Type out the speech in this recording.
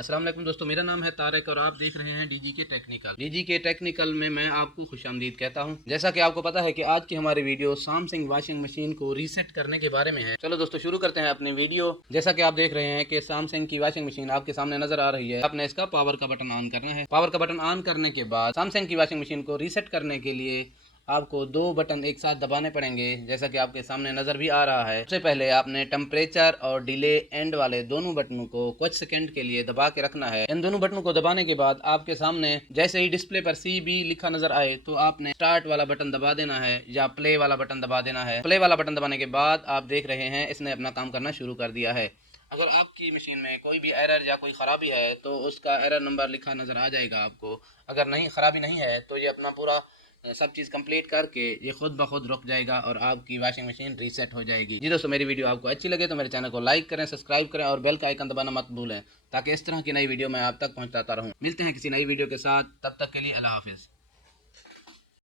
अस्सलाम वालेकुम दोस्तों, मेरा नाम है तारिक और आप देख रहे हैं डीजीके टेक्निकल। डीजीके टेक्निकल में मैं आपको खुशामदीद कहता हूं। जैसा कि आपको पता है कि आज की हमारी वीडियो सैमसंग वॉशिंग मशीन को रीसेट करने के बारे में है। चलो दोस्तों शुरू करते हैं अपनी वीडियो। जैसा कि आप देख रहे हैं कि सैमसंग की वॉशिंग मशीन आपके सामने नजर आ रही है। आपने इसका पावर का बटन ऑन करना है। पावर का बटन ऑन करने के बाद सैमसंग की वॉशिंग मशीन को रीसेट करने के लिए आपको दो बटन एक साथ दबाने पड़ेंगे, जैसा कि आपके सामने नजर भी आ रहा है। सबसे पहले आपने टेम्परेचर और डिले एंड वाले दोनों बटनों को कुछ सेकंड के लिए दबा के रखना है। इन दोनों बटनों को दबाने के बाद आपके सामने जैसे ही डिस्प्ले पर CB लिखा नजर आए तो आपने स्टार्ट वाला बटन दबा देना है या प्ले वाला बटन दबा देना है। प्ले वाला बटन दबाने के बाद आप देख रहे हैं इसने अपना काम करना शुरू कर दिया है। अगर आपकी मशीन में कोई भी एरर या कोई ख़राबी है तो उसका एरर नंबर लिखा नज़र आ जाएगा आपको। अगर नहीं ख़राबी नहीं है तो ये अपना पूरा सब चीज़ कंप्लीट करके ये खुद ब खुद रुक जाएगा और आपकी वॉशिंग मशीन रीसेट हो जाएगी। जी दोस्तों, मेरी वीडियो आपको अच्छी लगे तो मेरे चैनल को लाइक करें, सब्सक्राइब करें और बेल का आइकन दबाना मत भूलें, ताकि इस तरह की नई वीडियो मैं आप तक पहुंचाता रहूं। मिलते हैं किसी नई वीडियो के साथ, तब तक के लिए अल्लाह हाफिज़।